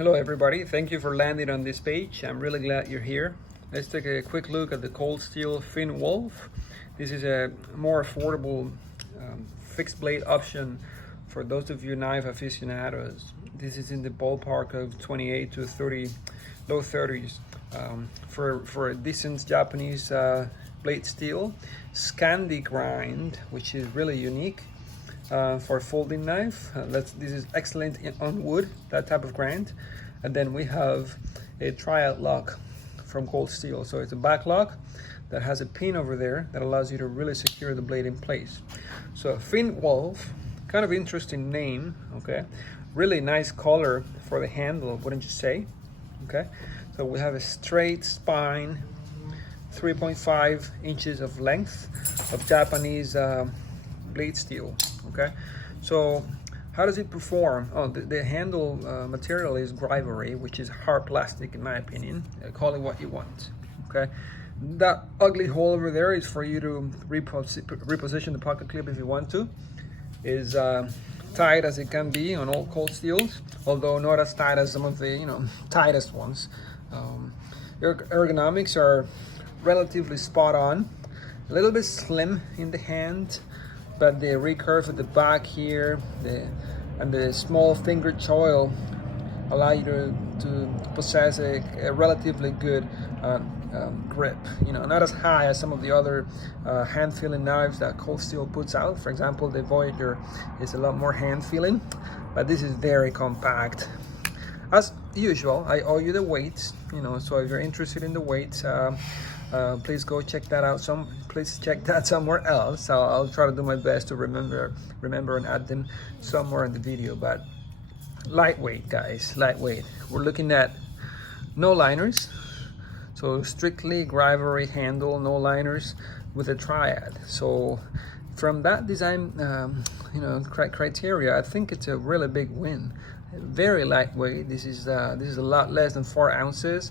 Hello everybody, thank you for landing on this page. I'm really glad you're here. Let's take a quick look at the cold steel Fin Wolf. This is a more affordable fixed blade option for those of you knife aficionados. This is in the ballpark of 28 to 30, low 30s for a decent Japanese blade steel. Scandi grind, which is really unique. For a folding knife, this is excellent on wood, that type of grind. And then we have a triad lock from cold steel. So it's a back lock that has a pin over there that allows you to really secure the blade in place. So Fin Wolf, kind of interesting name, okay? Really nice color for the handle, wouldn't you say? Okay, so we have a straight spine, 3.5 inches of length of Japanese blade steel. Okay, so how does it perform? Oh, the handle material is Grivory, which is hard plastic in my opinion. Call it what you want. Okay, that ugly hole over there is for you to reposition the pocket clip if you want to. Is tight as it can be on all cold steels, although not as tight as some of the tightest ones. Ergonomics are relatively spot on. A little bit slim in the hand, but the recurve at the back here and the small finger choil allow you to possess a relatively good grip. Not as high as some of the other hand feeling knives that cold steel puts out. For example, the Voyager is a lot more hand feeling, but this is very compact. As usual, I owe you the weights, so if you're interested in the weights, please go check that out. Please check that somewhere else. I'll try to do my best to remember and add them somewhere in the video. But lightweight, guys, lightweight. We're looking at no liners, so strictly Grivory handle, no liners with a triad. So from that design, criteria, I think it's a really big win. Very lightweight. This is a lot less than 4 ounces.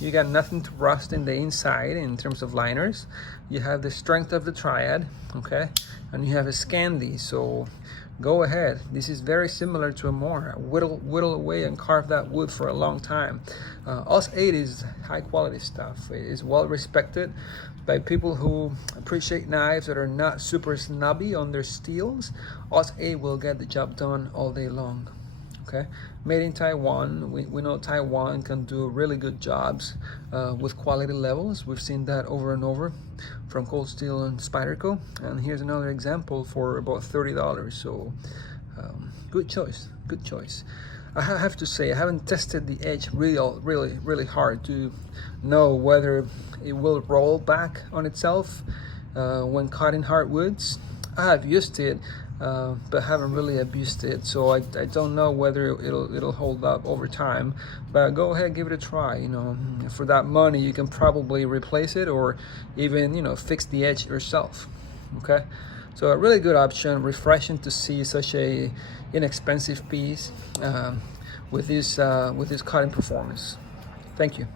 You got nothing to rust in the inside in terms of liners. You have the strength of the triad, okay, and you have a Scandi. So go ahead. This is very similar to a Mora. Whittle away and carve that wood for a long time. Os 8 is high quality stuff. It is well respected by people who appreciate knives that are not super snobby on their steels. Os 8 will get the job done all day long. Okay, made in Taiwan. We know Taiwan can do really good jobs with quality levels. We've seen that over and over from Cold Steel and Spyderco. And here's another example for about $30. So good choice, good choice. I have to say, I haven't tested the edge really hard to know whether it will roll back on itself when cutting hardwoods. I have used it, but haven't really abused it, so I don't know whether it'll hold up over time. But go ahead, give it a try. For that money you can probably replace it or even fix the edge yourself. Okay, so a really good option. Refreshing to see such a inexpensive piece with this cutting performance. Thank you.